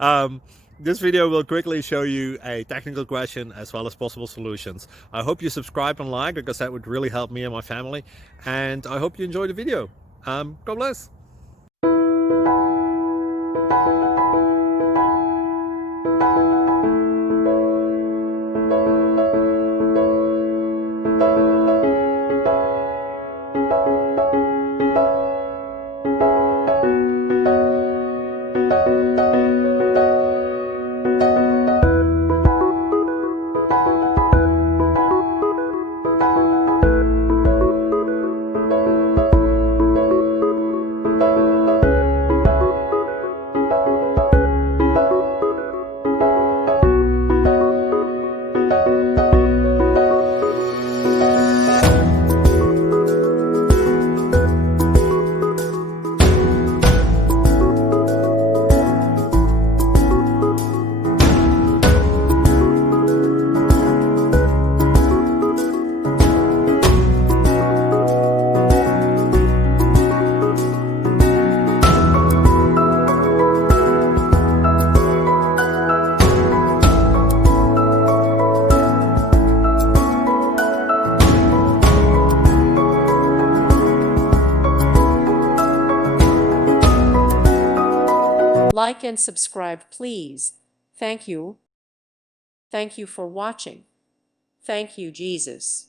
um, this video will quickly show you a technical question as well as possible solutions. I hope you subscribe and like, because that would really help me and my family. And I hope you enjoy the video. God bless. Like and subscribe, please. Thank you. Thank you for watching. Thank you, Jesus.